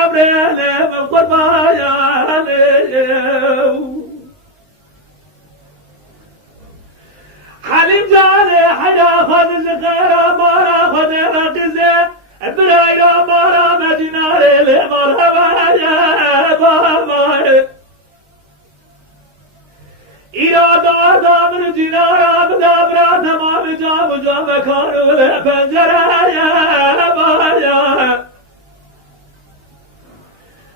عبريلي من قرباياني حليم جاني حدا خذ زخيرة مارا خذ رقزي برايرا مارا مجناري لمرحبا يا بابا إرادة دامر جنارا بدابرا تمام جام جام كانوا لفنجرا يا بايا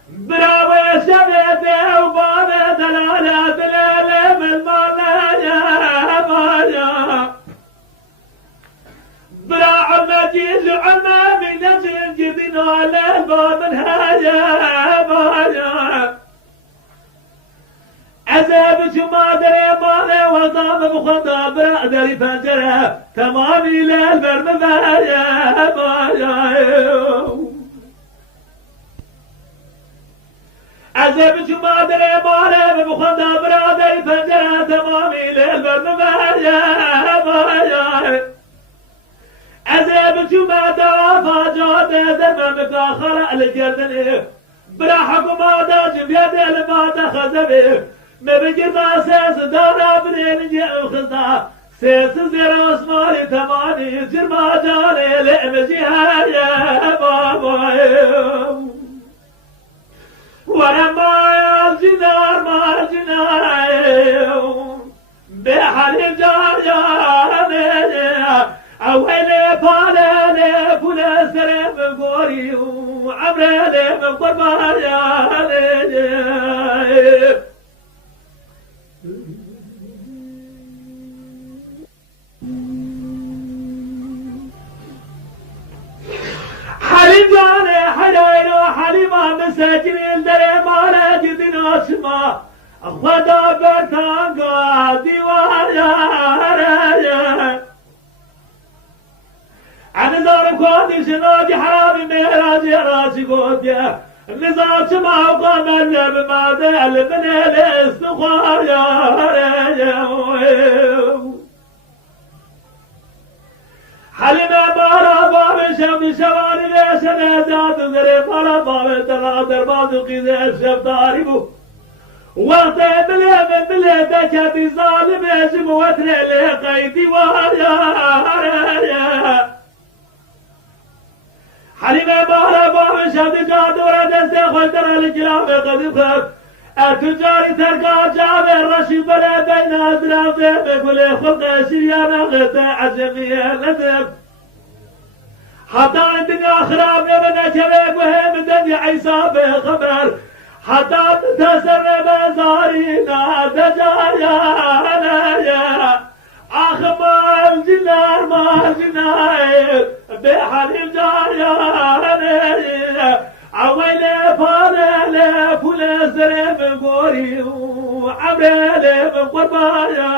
براوي شبيتي وبابي دلالات ليلي من مانا يا بايا برا عمتي زعما من نسل جبنا للباب الهايا بايا عذاب شما دري مالي وطام بخطا برا دري فنجرة تمامي للبرم بايا بايا عذاب شما دري مالي بخطا برا دري فنجرة تمامي للبرم بايا بايا عذاب شما دوافا جوده دمم كاخر الجردن برا حكما داجم يد الماده خزبه ما بجر ما سيس دارا بنين جاء وخزنا سيس زيرا واسمالي تماني جر ما جالي لأمجيها يا بابا ورما الجنار ما الجنار بحالي جار أولي بالي كل سرم قوري وعمري من قربان يا حليم جاني حلوين وحليمة مساجين الدري مالا جدين وشما خدا برتان قادي ويا عن زار كودي شنودي حرامي ميراجي راسي قوديا نزار شما وقام النب ما دل من الاستخوار يا حلنا بارا باب شم شواني ليش نزاد غري بارا باب تغادر بازوقي زي الشفتاري بو وقت بلي دكتي ظالم يجب وتري لي قيدي ويا حليمة بارا باب شمد جادورة دستي خلتر الكلام قديم خف التجاري ترقى جاب الرشيد بلا بين أزراف بكل خلق شريانا غتا عجمية لذب حتى الدنيا خراب يبنى كبيك وهم الدنيا عيسى بخبر حتى تسرب زارينا دجايا أخبار الجنار ما الجناير بحليم جاريا عويلي فالي فول زرم قوري وعمري من قربايا